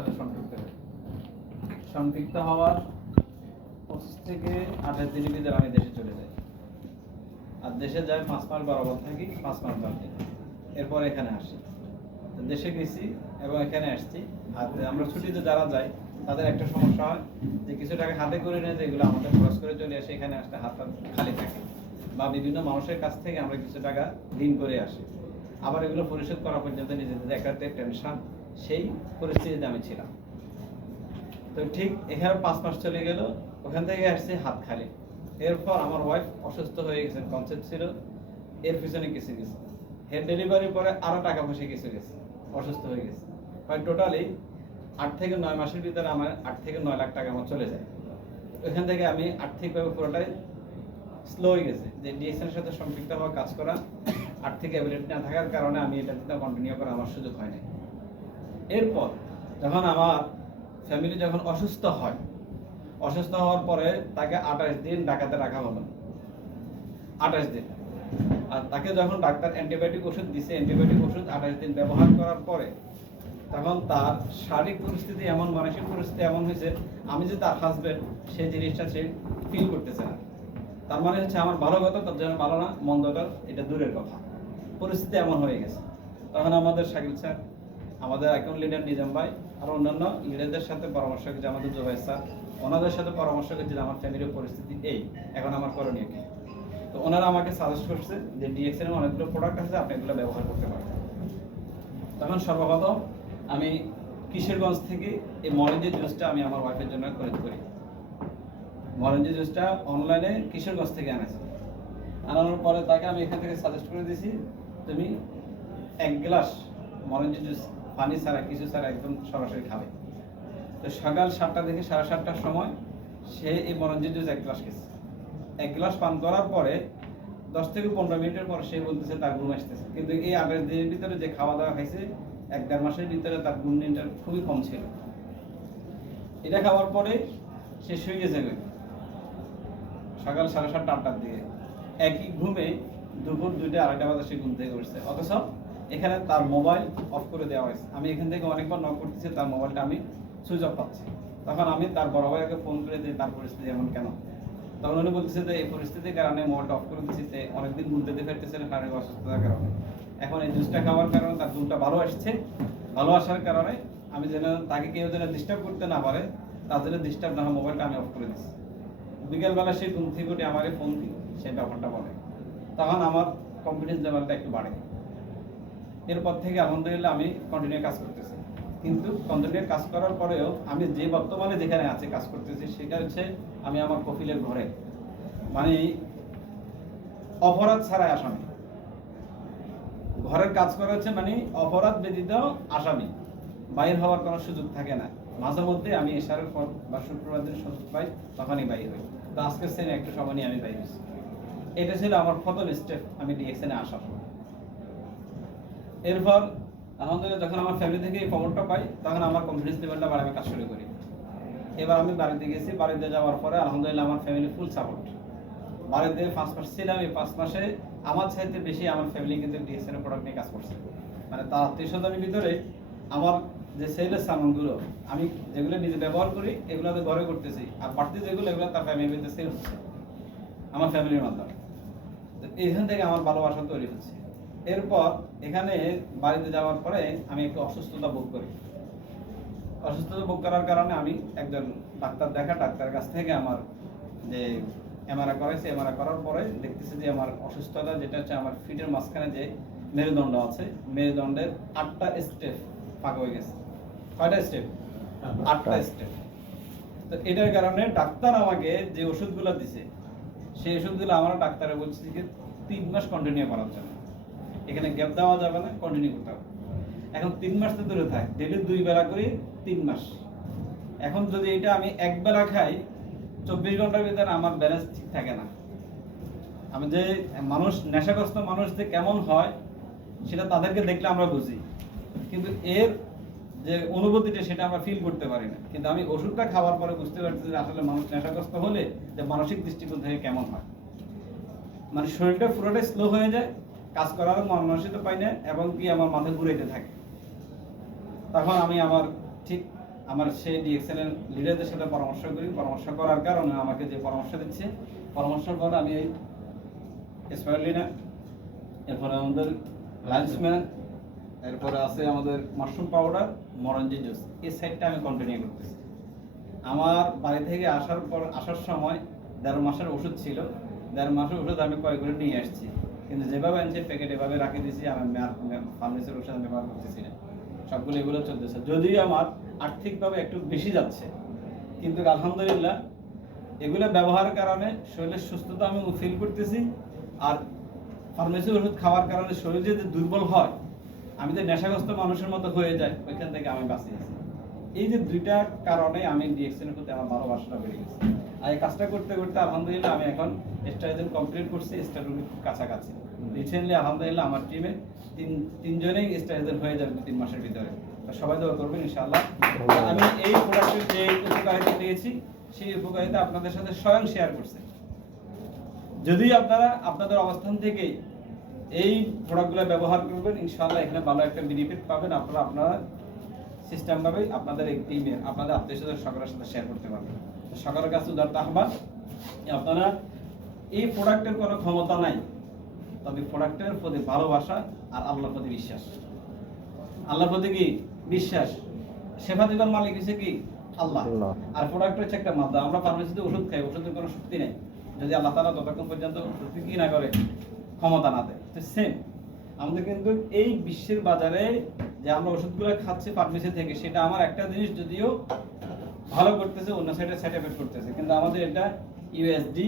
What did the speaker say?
সাথে সম্পৃক্ত হই সম্পৃক্ত হওয়ার পঁচিশ থেকে আঠাশ দিনের ভিতরে আমি দেশে চলে যাই। আর দেশে যাই পাঁচ মাস বরাবর থাকি, পাঁচ মাস বাদে এরপর এখানে আসি। দেশে গেছি এবং এখানে আসছি। আর আমরা ছুটিতে যারা যাই, তাদের একটা সমস্যা হয় যে কিছু টাকা হাতে করে নিয়ে যেগুলো আমাদের খরচ করে চলে আসে, এখানে আসলে হাত হাত খালি থাকে। বা বিভিন্ন মানুষের কাছ থেকে আমরা কিছু টাকা ঋণ করে আসি। আবার এগুলো পরিশোধ করা পর্যন্ত নিজেদের একটা টেনশন সেই পরিস্থিতিতে আমি ছিলাম। তো ঠিক এখানে পাঁচ মাস চলে গেল, ওখান থেকে আসছে হাত খালি। এরপর আমার ওয়াইফ অসুস্থ হয়ে গেছে কনসেপ্ট ছিল, এর পিছনে কিছু গেছে। হেড ডেলিভারির পরে আরও টাকা পয়সা কিছু গেছে, অসুস্থ হয়ে গেছে। হয় টোটালি আট থেকে নয় মাসের ভিতরে আমার আট থেকে নয় লাখ টাকা আমার চলে যায়। ওইখান থেকে আমি আর্থিকভাবে পুরোটাই স্লো হয়ে গেছে। যে ডিএসএন এর সাথে সম্পৃক্ত হওয়া কাজ করা, আর্থিক অ্যাবিলিটি না থাকার কারণে আমি এটা কন্টিনিউ করা আমার সুযোগ হয় নাই। এরপর যখন আমার ফ্যামিলি যখন অসুস্থ হয়, অসুস্থ হওয়ার পরে তাকে আঠাশ দিন ডাকাতে রাখা হলো। আঠাশ দিন। আর তাকে যখন ডাক্তার অ্যান্টিবায়োটিক ওষুধ দিছে অ্যান্টিবায়োটিক ওষুধ আঠাশ দিন ব্যবহার করার পরে তখন তার শারীরিক পরিস্থিতি এমন, মানসিক পরিস্থিতি এমন হয়েছে, আমি যে তার হাজবেন্ড সেই জিনিসটা সে ফিল করতেছে না। তার মানে হচ্ছে আমার ভালো কথা, তার জন্য ভালো না মন্দটা এটা দূরের কথা। পরিস্থিতি এমন হয়ে গেছে। তখন আমাদের শাকিল স্যার আমাদের অ্যাকাউন্ট লিডার নিজাম ভাই আর অন্যান্য লিডারদের সাথে পরামর্শ করেছে, আমাদের জোবাই স্যার। ওনাদের সাথে পরামর্শ করেছে আমার ফ্যামিলির পরিস্থিতি এই, এখন আমার করণীয় কি? তো ওনারা আমাকে সাজেস্ট করছে যে ডিএক্সের অনেকগুলো প্রোডাক্ট আছে, আপনি এগুলো ব্যবহার করতে পারেন। তখন সর্বপ্রথম আমি কিশোরগঞ্জ থেকে এই মরেঞ্জি জুসটা আমি আমার ওয়াইফের জন্য খরিদ করি। মরেঞ্জি জুসটা অনলাইনে কিশোরগঞ্জ থেকে আনেছি আনানোর পরে তাকে আমি এখান থেকে সাজেস্ট করে দিয়েছি, তুমি এক গ্লাস মরেঞ্জি জুস পানি ছাড়া, কিছু ছাড়া একদম সরাসরি খাবে। তো সকাল সাতটা থেকে সাড়ে সাতটার সময় সে এই মরেঞ্জি জুস এক গ্লাস খেয়েছে। এক গ্লাস পান করার পরে দশ থেকে পনেরো মিনিটের পর সে বলতেছে তার ঘুম আসতেছে। কিন্তু এই আঠাশ দিনের ভিতরে যে খাওয়া দাওয়া খাইছে এক দেড় মাসের ভিতরে তার ঘুম দিনটা খুবই কম ছিল। এটা খাওয়ার পরে সে শুয়ে গেছে সকাল সাড়ে সাতটা আটটার দিকে। একই ঘুমে দুপুর দুইটা, আড়াইটা বাজে সে ঘুম থেকে উঠছে। অথচ এখানে তার মোবাইল অফ করে দেওয়া হয়েছে। আমি এখান থেকে অনেকবার নক করতেছি, তার মোবাইলটা আমি সুইচ অফ পাচ্ছি। তখন আমি তার বড় ভাইকে ফোন করে দিই, তার পরিস্থিতি এমন কেন? তখন উনি বলতেছে যে, এই পরিস্থিতির কারণে মোবাইলটা অফ করে দিচ্ছি অনেকদিন ঘুম দিতে ফেরতেছে, শারীরিক অসুস্থতার কারণে। এখন এই জুসটা খাওয়ার কারণে তার ঘুমটা ভালো আসছে। ভালো আসার কারণে আমি যেন তাকে কেউ যেন ডিস্টার্ব করতে না পারে, তার জন্য ডিস্টার্ব না মোবাইলটা আমি অফ করে দিচ্ছি বিকেলবেলা সে ঘুম থেকে উঠে আমাকে ফোন দিই সেই ব্যাপারটা বলে। তখন আমার কনফিডেন্স লেভেলটা একটু বাড়ে। এরপর থেকে আলহামদুলিল্লাহ আমি কন্টিনিউ কাজ করতেছি। কিন্তু কন্টিনিউ কাজ করার পরেও আমি যে বর্তমানে যেখানে আছে কাজ করতেছি, সেটা হচ্ছে আমি আমার কফিলের ঘরে। মানে অপরাধ ছাড়াই আসামি। ঘরের কাজ করা হচ্ছে মানে অপরাধ ব্যতীত আসামি। বাইর হওয়ার কোনো সুযোগ থাকে না। মাঝে মধ্যে আমি এশারের পর বা শুক্রবার দিন সুযোগ পাই, তখনই বাইর হই। তো আজকের শ্রেণি একটু সময় নিয়ে আমি বাইর হয়েছি। এটা ছিল আমার প্রথম স্টেপ আমি ডিএক্সএনে আসার। এরপর আলহামদুলিল্লাহ যখন আমার ফ্যামিলি থেকে এই খবরটা পাই, তখন আমার কনফিডেন্স লেভেলটা বাড়ে আমি কাজ শুরু করি। এবার আমি বাড়িতে গেছি, বাড়িতে যাওয়ার পরে আলহামদুলিল্লাহ আমার ফ্যামিলি ফুল সাপোর্ট বাড়িতে পাঁচ মাস ছিলাম, এই পাঁচ মাসে আমার চাইতে বেশি আমার ফ্যামিলি কিন্তু ডিএসএন প্রোডাক্ট নিয়ে কাজ করছে। মানে তার আত্মীয় স্বজনের ভিতরে আমার যে সেলের সামানগুলো, আমি যেগুলো নিজে ব্যবহার করি, এগুলো তো ঘরে করতেছি। আর বাড়তি যেগুলো, এগুলো তার ফ্যামিলির ভিতরে সেল হচ্ছে। আমার ফ্যামিলির মাধ্যমে। তো এখান থেকে আমার ভালোবাসা তৈরি হচ্ছে। এরপর এখানে বাড়িতে যাওয়ার পরে আমি একটু অসুস্থতা ভোগ করি। অসুস্থতা ভোগ করার কারণে আমি একজন ডাক্তার দেখা ডাক্তারের কাছ থেকে আমার যে এমআরআই করাইছে এমআরআই করার পরে দেখতেছি যে আমার অসুস্থতা যেটা হচ্ছে আমার ফিটের মাঝখানে যে মেরুদণ্ড আছে মেরুদণ্ডের আটটা স্টেপ ফাঁকা হয়ে গেছে। কয়টা স্টেপ আটটা। স্টেপ তো এটার কারণে ডাক্তার আমাকে যে ওষুধগুলো দিছে সেই ওষুধগুলো আমার ডাক্তারে বলছে যে তিন মাস কন্টিনিউ করার জন্য। এখানে গ্যাপ দেওয়া যাবে না কন্টিনিউ করতে হবে। এখন তিন মাস তো দূরে থাক ডেলি দুই বেলা করি তিন মাস। এখন যদি এটা আমি এক বেলা খাই, চব্বিশ ঘণ্টার ভিতরে আমার ব্যালেন্স ঠিক থাকে না। আমি যে মানুষ, নেশাগ্রস্ত মানুষ যে কেমন হয়, সেটা তাদেরকে দেখলে আমরা বুঝি। কিন্তু এর যে অনুভূতিটা, সেটা আমরা ফিল করতে পারি না। কিন্তু আমি ওষুধটা খাওয়ার পরে বুঝতে পারছি যে আসলে মানুষ নেশাগ্রস্ত হলে যে মানসিক দৃষ্টিকোণ থেকে কেমন হয়। মানে শরীরটা পুরোটাই স্লো হয়ে যায় কাজ করার মানসিকতা পাই না এবং কি আমার মাথা ঘুরাইতে থাকে। তখন আমি আমার ঠিক আমার সেই ডিএক্সএল এর লিডারদের সাথে পরামর্শ করি। পরামর্শ করার কারণে আমাকে যে পরামর্শ দিচ্ছে পরামর্শ পর আমি এই স্পাইরলিনা এরপরে আমাদের লাঞ্চম্যান এরপরে আছে আমাদের মাশরুম পাউডার মরঞ্জি জুস এই সাইডটা আমি কন্টিনিউ করতেছি। আমার বাড়ি থেকে আসার পর, আসার সময় দেড় মাসের ওষুধ ছিল। দেড় মাসের ওষুধ আমি কয় করে নিয়ে আসছি। কিন্তু যেভাবে আনছি, প্যাকেট এভাবে রাখি দিয়েছি আমি ফার্মেসির ওষুধ ব্যবহার করতেছি না। সবগুলো এগুলো চলতেছে। যদিও আমার আর্থিকভাবে একটু বেশি যাচ্ছে, কিন্তু আলহামদুলিল্লাহ এগুলো ব্যবহারের কারণে শরীরের সুস্থতা আমি ফিল করতেছি, আর ফার্মেসি ওষুধ খাওয়ার কারণে শরীর যদি দুর্বল হয়, আমি যে নেশাগ্রস্ত মানুষের মতো হয়ে যায় ওইখান থেকে আমি বাঁচিয়ে আছি। এই যে দুইটা কারণে আমি ডিএক্সএনের প্রতি আমার ভালোবাসাটা বেড়ে গেছে। আর এই কাজটা করতে করতে আলহামদুলিল্লাহ আমি এখন স্টাইজেন কমপ্লিট করছি স্টাইজেন কাছাকাছি। রিসেন্টলি আলহামদুলিল্লাহ আমার টিমে তিন তিনজনেই স্টাইজেন হয়ে যাবে তিন মাসের ভিতরে। সবাই দোয়া করবেন ইনশাআল্লাহ। আমি এই প্রোডাক্টের যে উপকারিতা পেয়েছি সেই উপকারিতা আপনাদের সাথে স্বয়ং শেয়ার করছি। যদি আপনারা আপনাদের অবস্থান থেকে এই প্রোডাক্টগুলো ব্যবহার করবেন ইনশাআল্লাহ এখানে ভালো একটা বেনিফিট পাবেন। আপনারা আপনারা সিস্টেম ভাবে আপনাদের এই টিমে আপনাদের আত্মীয় স্বজন সকলের সাথে শেয়ার করতে পারবেন। তো সকলের কাছে উদারতা আহ্বান আপনারা এই প্রোডাক্টের কোনো ক্ষমতা নাই তবে প্রোডাক্টের প্রতি ভালোবাসা আর আল্লাহর প্রতি বিশ্বাস। আল্লাহর প্রতি কি? বিশ্বাস। সেবা দিবার মালিক হচ্ছে কি? আল্লাহ। আর প্রোডাক্ট হচ্ছে একটা মাধ্যম আমরা ফার্মেসিতে ওষুধ খাই ওষুধের কোনো শক্তি নেই। যদি আল্লাহ তালা ততক্ষণ পর্যন্ত ওষুধ কি না করে ক্ষমতা না দেয়। তো সেম আমাদের কিন্তু এই বিশ্বের বাজারে যে আমরা ওষুধগুলো খাচ্ছি ফার্মেসি থেকে সেটা আমার একটা জিনিস যদিও ভালো করতেছে অন্য সাইডে সাইড করতেছে। কিন্তু আমাদের এটা ইউএসডি